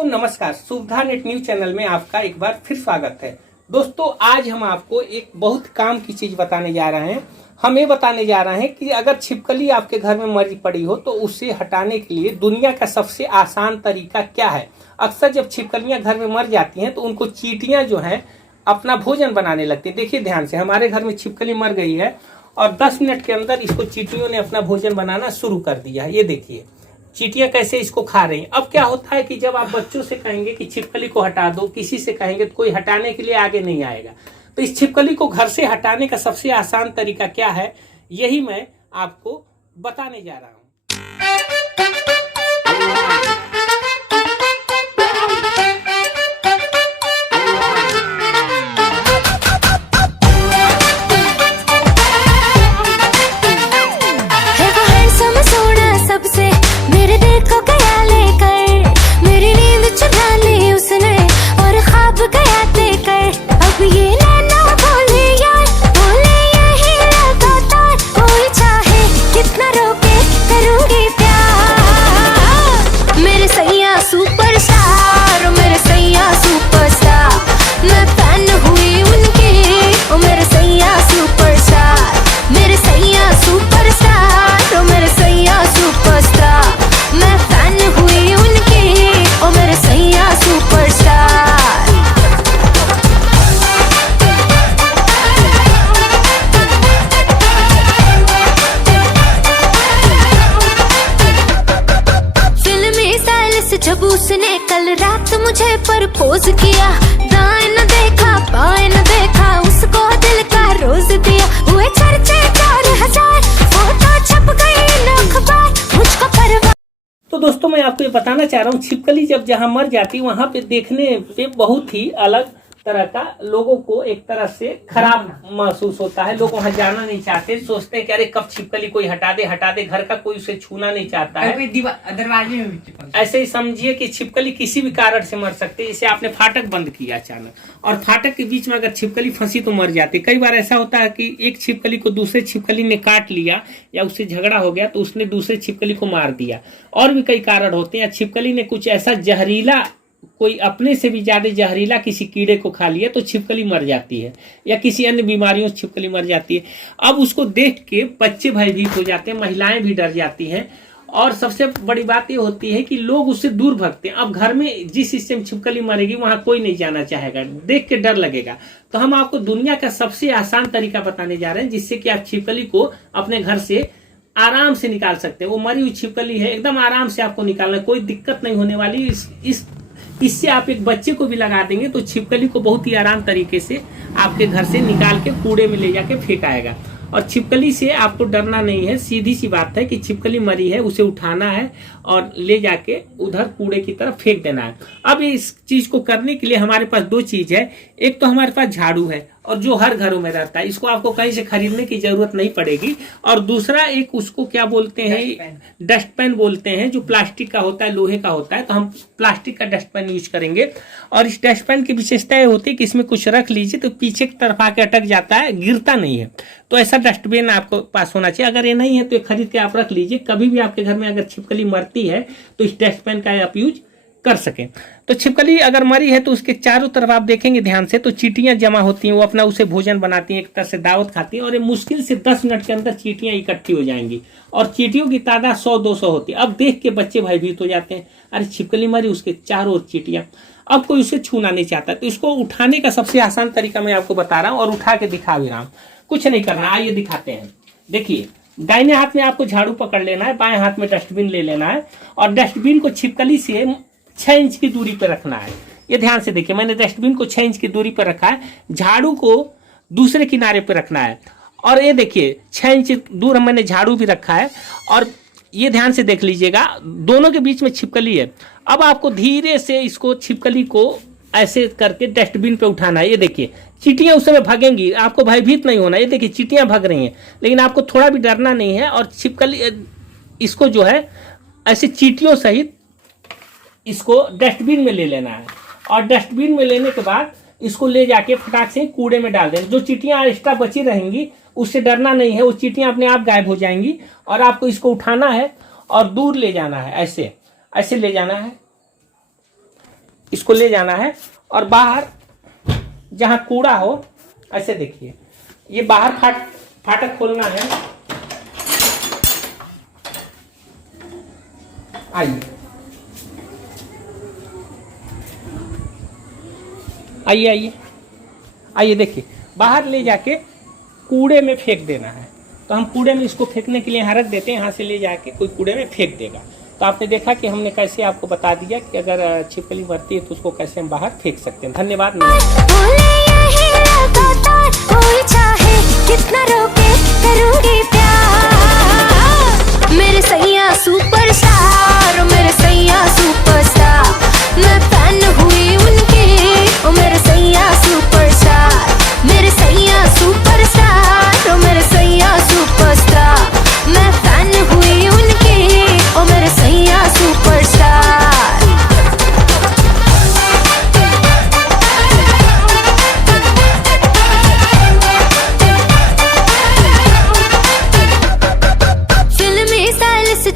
दोस्तों नमस्कार, सुविधा नेट न्यूज चैनल में आपका एक बार फिर स्वागत है। दोस्तों आज हम आपको एक बहुत काम की चीज बताने जा रहे हैं। हम ये बताने जा रहे हैं कि अगर छिपकली आपके घर में मरी पड़ी हो तो उसे हटाने के लिए दुनिया का सबसे आसान तरीका क्या है। अक्सर जब छिपकलियां घर में मर जाती हैं तो उनको चींटियां जो हैं अपना भोजन बनाने लगती हैं। देखिए ध्यान से, हमारे घर में छिपकली मर गई है और 10 मिनट के अंदर इसको चींटियों ने अपना भोजन बनाना शुरू कर दिया है। ये देखिए चींटियां कैसे इसको खा रही हैं। अब क्या होता है कि जब आप बच्चों से कहेंगे कि छिपकली को हटा दो, किसी से कहेंगे तो कोई हटाने के लिए आगे नहीं आएगा। तो इस छिपकली को घर से हटाने का सबसे आसान तरीका क्या है, यही मैं आपको बताने जा रहा हूँ। जब उसने कल रात मुझे प्रपोज किया, दाएं न देखा बाएं न देखा, उसको दिल का रोज दिया। हुए चर्चे 4000, फोटो छप गई न अखबार, मुझको परवाह। तो दोस्तों मैं आपको ये बताना चाह रहा हूँ, छिपकली जब जहाँ मर जाती वहां पे देखने पे बहुत ही अलग तरह का लोगों को एक तरह से खराब महसूस होता है। लोग वहां जाना नहीं चाहते, सोचते हैं कि अरे कब छिपकली कोई हटा दे, घर का कोई उसे छूना नहीं चाहता है। दरवाजे में भी ऐसे ही समझिए कि छिपकली किसी भी कारण से मर सकती है। जैसे आपने फाटक बंद किया अचानक और फाटक के बीच में अगर छिपकली फंसी तो मर जाती है। कई बार ऐसा होता है कि एक छिपकली को दूसरे छिपकली ने काट लिया या उससे झगड़ा हो गया तो उसने दूसरे छिपकली को मार दिया। और भी कई कारण होते हैं। छिपकली ने कुछ ऐसा जहरीला, कोई अपने से भी ज्यादा जहरीला किसी कीड़े को खा लिया तो छिपकली मर जाती है, या किसी अन्य बीमारियों से छिपकली मर जाती है। अब उसको देख के बच्चे भयभीत हो जाते हैं, महिलाएं भी डर जाती हैं और सबसे बड़ी बात ये होती है कि लोग उससे दूर भागते हैं। अब घर में जिस हिस्से में छिपकली मरेगी वहां कोई नहीं जाना चाहेगा, देख के डर लगेगा। तो हम आपको दुनिया का सबसे आसान तरीका बताने जा रहे हैं जिससे कि आप छिपकली को अपने घर से आराम से निकाल सकते हैं। वो मरी हुई छिपकली है, एकदम आराम से आपको निकालना, कोई दिक्कत नहीं होने वाली। इससे आप एक बच्चे को भी लगा देंगे तो छिपकली को बहुत ही आराम तरीके से आपके घर से निकाल के कूड़े में ले जाके फेंकाएगा। और छिपकली से आपको डरना नहीं है। सीधी सी बात है कि छिपकली मरी है, उसे उठाना है और ले जाके उधर कूड़े की तरफ फेंक देना है। अब इस चीज को करने के लिए हमारे पास दो चीज है। एक तो हमारे पास झाड़ू है और जो हर घरों में रहता है, इसको आपको कहीं से खरीदने की जरूरत नहीं पड़ेगी। और दूसरा एक उसको क्या बोलते हैं, डस्टबिन बोलते हैं, जो प्लास्टिक का होता है, लोहे का होता है। तो हम प्लास्टिक का डस्टबिन यूज करेंगे। और इस डस्टबिन की विशेषता ये होती है कि इसमें कुछ रख लीजिए तो पीछे की तरफ आके अटक जाता है, गिरता नहीं है। तो ऐसा डस्टबिन आपको पास होना चाहिए। अगर ये नहीं है तो ये खरीद के आप रख लीजिए। कभी भी आपके घर में अगर छिपकली मरती है तो इस डस्टबिन का आप यूज कर सकें। तो छिपकली अगर मरी है तो उसके चारों तरफ आप देखेंगे ध्यान से तो चींटियां जमा होती हैं, वो अपना उसे भोजन बनाती हैं, एक तरह से दावत खाती हैं। और ये मुश्किल से 10 मिनट के अंदर चींटियां इकट्ठी हो जाएंगी और चींटियों की तादाद 100-200 होती है। अब देख के बच्चे भयभीत हो जाते हैं, अरे छिपकली मरी, उसके चारों ओर चींटियां। अब कोई उसे छूना नहीं चाहता। तो इसको उठाने का सबसे आसान तरीका मैं आपको बता रहा हूँ और उठा के दिखा भी रहा हूँ। कुछ नहीं करना, आइए दिखाते हैं। देखिए दाहिने हाथ में आपको झाड़ू पकड़ लेना है, बाएं हाथ में डस्टबिन ले लेना है और डस्टबिन को छिपकली से 6 इंच की दूरी पर रखना है। ये ध्यान से देखिए, मैंने डस्टबिन को 6 इंच की दूरी पर रखा है, झाड़ू को दूसरे किनारे पर रखना है। और ये देखिए 6 इंच दूर मैंने झाड़ू भी रखा है। और ये ध्यान से देख लीजिएगा, दोनों के बीच में छिपकली है। अब आपको धीरे से इसको छिपकली को ऐसे करके डस्टबिन पे उठाना है। ये देखिए चींटियां उस समय भागेंगी, आपको भयभीत नहीं होना। ये देखिए चींटियां भाग रही हैं, लेकिन आपको थोड़ा भी डरना नहीं है। और छिपकली इसको जो है ऐसे चींटियों सहित इसको डस्टबिन में ले लेना है। और डस्टबिन में लेने के बाद इसको ले जाके फटाक से कूड़े में डाल देना। जो चींटियां एक्स्ट्रा बची रहेंगी उससे डरना नहीं है, वो चींटियां अपने आप गायब हो जाएंगी। और आपको इसको उठाना है और दूर ले जाना है, ऐसे ऐसे ले जाना है। इसको ले जाना है और बाहर जहां कूड़ा हो, ऐसे देखिए, ये बाहर फाटक खोलना है। आइए आइए आइए आइए, देखिए बाहर ले जाके कूड़े में फेंक देना है। तो हम कूड़े में इसको फेंकने के लिए यहाँ रख देते हैं, यहाँ से ले जाके कोई कूड़े में फेंक देगा। तो आपने देखा कि हमने कैसे आपको बता दिया कि अगर छिपकली मरती है तो उसको कैसे हम बाहर फेंक सकते हैं। धन्यवाद। कितना रोके करूंगी प्यार, मेरे सैया सुपरस्टार, मेरे सैया सुपरस्टार, मैं फैन हुई उनकी, ओ मेरे सैया सुपरस्टार, मेरे सैया सुपरस्टार, ओ मेरे सैया सुपरस्टार, मैं फैन हुई उनकी, ओ मेरे सैया सुपरस्टार।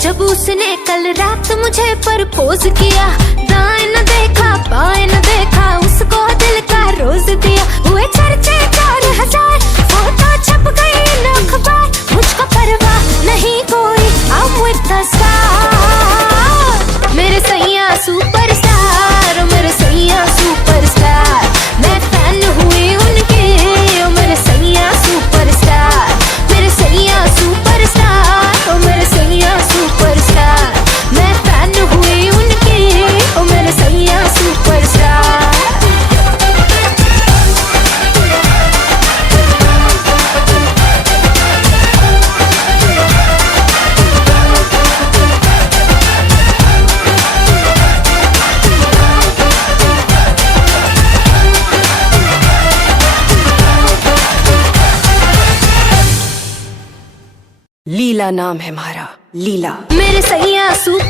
जब उसने कल रात मुझे प्रपोज किया, दाएं न देखा बाएं न देखा, उसको दिल का रोज दिया, हुए चर्चे 4000, फोटो छप गई इन अखबार, मुझको परवाह नहीं कोई, I'm with the star, मेरे सैया सुपरस्टार, मेरे सैया सुपरस्टार, मैं फैन हुई उनकी, ओ मेरे सैया सुपरस्टार, मेरे सैया सुपरस्टार, ओ मेरे सैया सुपरस्टार, मैं फैन हुई उनकी, ओ मेरे सैया सुपरस्टार। लीला नाम है हमारा, लीला। मेरे सैया सुपर